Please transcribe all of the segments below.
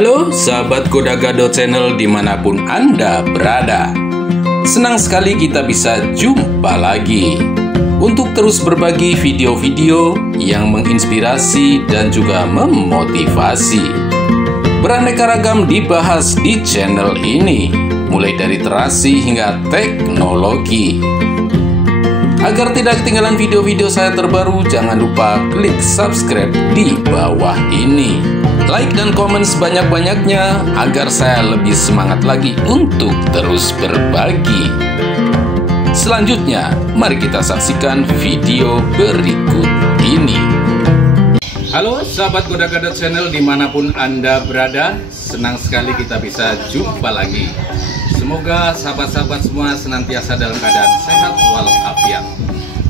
Halo sahabat Kodagado Channel dimanapun Anda berada. Senang sekali kita bisa jumpa lagi untuk terus berbagi video-video yang menginspirasi dan juga memotivasi. Beraneka ragam dibahas di channel ini, mulai dari terasi hingga teknologi. Agar tidak ketinggalan video-video saya terbaru, jangan lupa klik subscribe di bawah ini. Like dan komen sebanyak-banyaknya agar saya lebih semangat lagi untuk terus berbagi. Selanjutnya, mari kita saksikan video berikut ini. Halo sahabat Kodagado Channel dimanapun Anda berada, senang sekali kita bisa jumpa lagi. Semoga sahabat-sahabat semua senantiasa dalam keadaan sehat walafiat.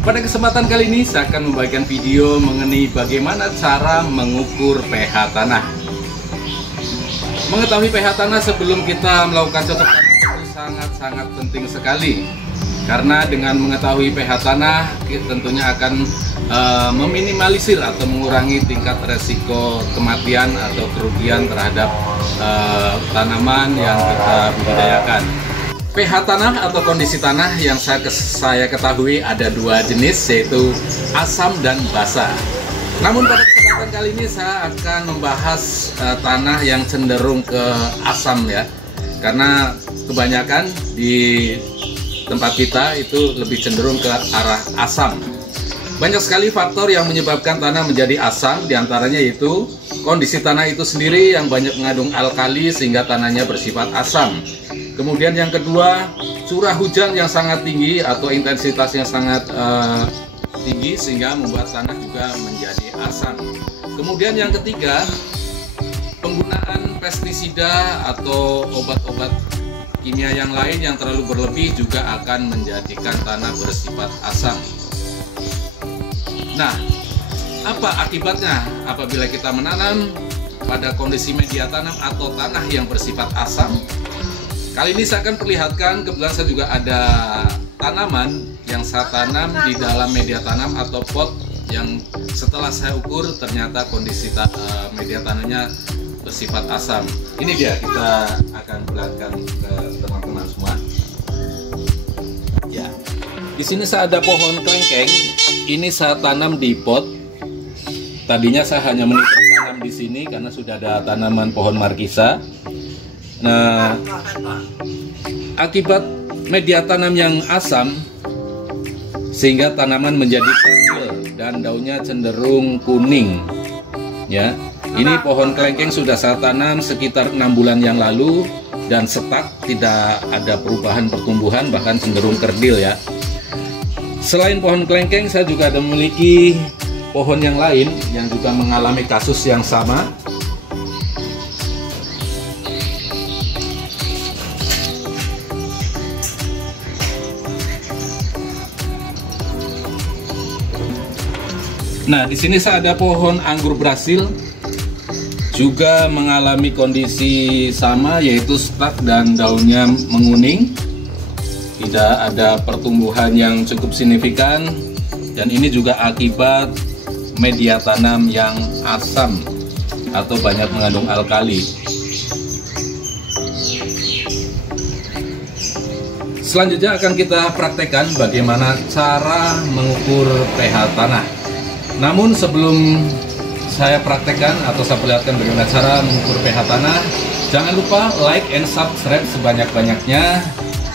Pada kesempatan kali ini saya akan membagikan video mengenai bagaimana cara mengukur pH tanah. Mengetahui pH tanah sebelum kita melakukan cocok tanam itu sangat-sangat penting sekali. Karena dengan mengetahui pH tanah tentunya akan meminimalisir atau mengurangi tingkat resiko kematian atau kerugian terhadap tanaman yang kita budidayakan. pH tanah atau kondisi tanah yang saya ketahui ada dua jenis, yaitu asam dan basa. Namun pada kesempatan kali ini saya akan membahas tanah yang cenderung ke asam ya, karena kebanyakan di tempat kita itu lebih cenderung ke arah asam. Banyak sekali faktor yang menyebabkan tanah menjadi asam, diantaranya yaitu kondisi tanah itu sendiri yang banyak mengandung alkali sehingga tanahnya bersifat asam. Kemudian yang kedua, curah hujan yang sangat tinggi atau intensitas yang sangat tinggi sehingga membuat tanah juga menjadi asam. Kemudian yang ketiga, penggunaan pestisida atau obat-obat kimia yang lain yang terlalu berlebih juga akan menjadikan tanah bersifat asam. Nah, apa akibatnya apabila kita menanam pada kondisi media tanam atau tanah yang bersifat asam? Kali ini saya akan perlihatkan, kebetulan saya juga ada tanaman yang saya tanam di dalam media tanam atau pot yang setelah saya ukur ternyata kondisi media tanamnya bersifat asam. Ini dia, kita akan perlihatkan ke teman-teman semua. Ya, di sini saya ada pohon kelengkeng. Ini saya tanam di pot. Tadinya saya hanya menitik tanam di sini karena sudah ada tanaman pohon markisa. Nah, akibat media tanam yang asam sehingga tanaman menjadi kecil dan daunnya cenderung kuning. Ya, ini pohon kelengkeng sudah saya tanam sekitar 6 bulan yang lalu dan setak, tidak ada perubahan pertumbuhan, bahkan cenderung kerdil ya. Selain pohon kelengkeng, saya juga ada memiliki pohon yang lain yang juga mengalami kasus yang sama. Nah, di sini saya ada pohon anggur Brasil juga mengalami kondisi sama, yaitu stuck dan daunnya menguning. Tidak ada pertumbuhan yang cukup signifikan, dan ini juga akibat media tanam yang asam atau banyak mengandung alkali. Selanjutnya akan kita praktekkan bagaimana cara mengukur pH tanah. Namun sebelum saya praktekkan atau saya perlihatkan bagaimana cara mengukur pH tanah, jangan lupa like and subscribe sebanyak-banyaknya,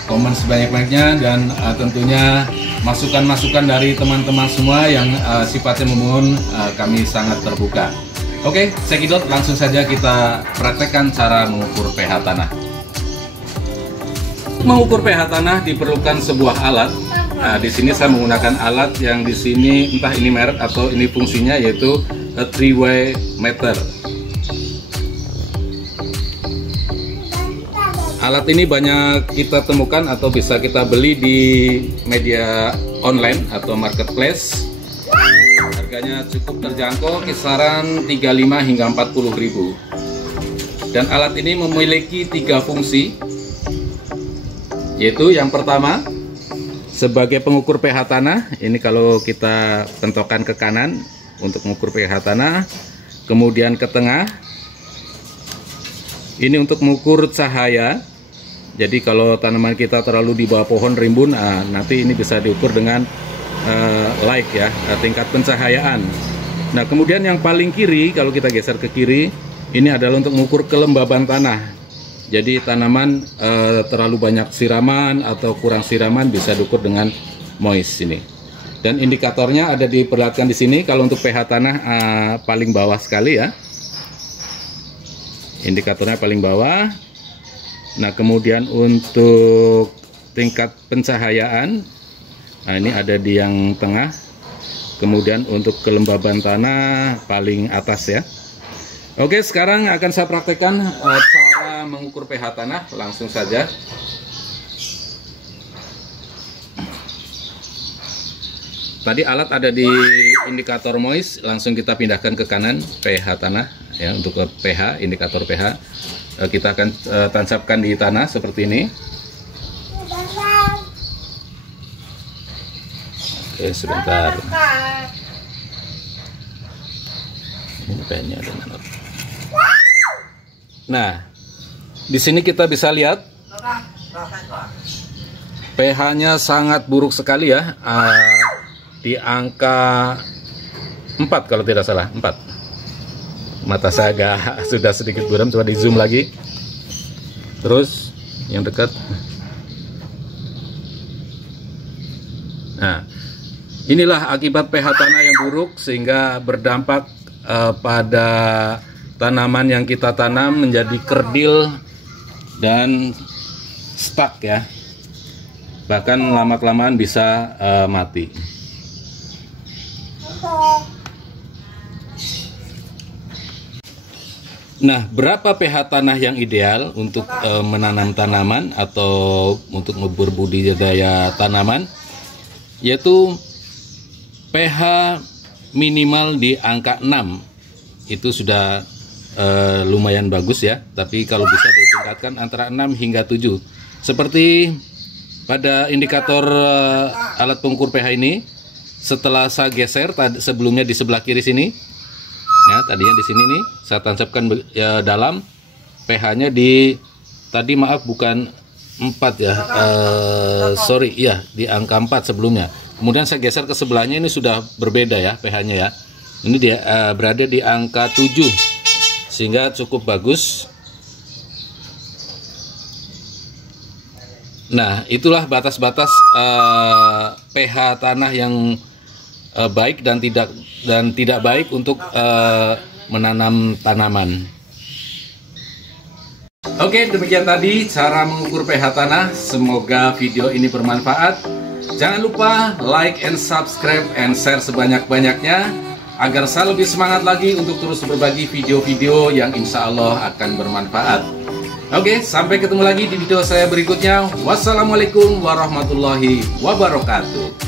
komen sebanyak-banyaknya, dan tentunya masukan-masukan dari teman-teman semua yang sifatnya membangun, kami sangat terbuka. Oke, cekidot, langsung saja kita praktekkan cara mengukur pH tanah. Mengukur pH tanah diperlukan sebuah alat. Nah, di sini saya menggunakan alat yang di sini entah ini merek atau ini fungsinya, yaitu a 3-way meter. Alat ini banyak kita temukan atau bisa kita beli di media online atau marketplace. Harganya cukup terjangkau, kisaran 35 hingga 40 ribu. Dan alat ini memiliki 3 fungsi, yaitu yang pertama sebagai pengukur pH tanah. Ini kalau kita pentokkan ke kanan untuk mengukur pH tanah, kemudian ke tengah Ini untuk mengukur cahaya. Jadi kalau tanaman kita terlalu di bawah pohon rimbun, nanti ini bisa diukur dengan light ya, tingkat pencahayaan. Nah, kemudian yang paling kiri, kalau kita geser ke kiri, ini adalah untuk mengukur kelembaban tanah. Jadi tanaman terlalu banyak siraman atau kurang siraman bisa diukur dengan moist ini. Dan indikatornya ada diperlihatkan di sini. Kalau untuk pH tanah paling bawah sekali ya. Indikatornya paling bawah. Nah, kemudian untuk tingkat pencahayaan, ini ada di yang tengah. Kemudian untuk kelembaban tanah paling atas ya. Oke, sekarang akan saya praktekkan cara mengukur pH tanah. Langsung saja. Tadi alat ada di indikator moist, langsung kita pindahkan ke kanan pH tanah ya, untuk ke pH, indikator pH. Kita akan tancapkan di tanah seperti ini. Oke, sebentar. Ini pH-nya ada mana? Nah, di sini kita bisa lihat pH-nya sangat buruk sekali ya. Di angka 4 kalau tidak salah, 4. Mata saya agak sudah sedikit buram, coba di zoom lagi. Terus yang dekat. Nah, inilah akibat pH tanah yang buruk sehingga berdampak pada tanaman yang kita tanam menjadi kerdil dan stuck ya. Bahkan lama-kelamaan bisa mati. Nah, berapa pH tanah yang ideal untuk menanam tanaman atau untuk berbudidaya tanaman? Yaitu pH minimal di angka 6. Itu sudah lumayan bagus ya. Tapi kalau bisa ditingkatkan antara 6 hingga 7. Seperti pada indikator alat pengukur pH ini, setelah saya geser sebelumnya di sebelah kiri sini. Ya, tadinya di sini nih saya tancapkan ya, dalam pH-nya di tadi maaf bukan 4 ya, sorry ya, di angka 4 sebelumnya. Kemudian saya geser ke sebelahnya, ini sudah berbeda ya pH-nya ya. Ini dia berada di angka 7 sehingga cukup bagus. Nah, itulah batas-batas pH tanah yang baik dan tidak baik untuk menanam tanaman. Oke, demikian tadi cara mengukur pH tanah. Semoga video ini bermanfaat. Jangan lupa like and subscribe and share sebanyak-banyaknya agar saya lebih semangat lagi untuk terus berbagi video-video yang insya Allah akan bermanfaat. Oke, sampai ketemu lagi di video saya berikutnya. Wassalamualaikum warahmatullahi wabarakatuh.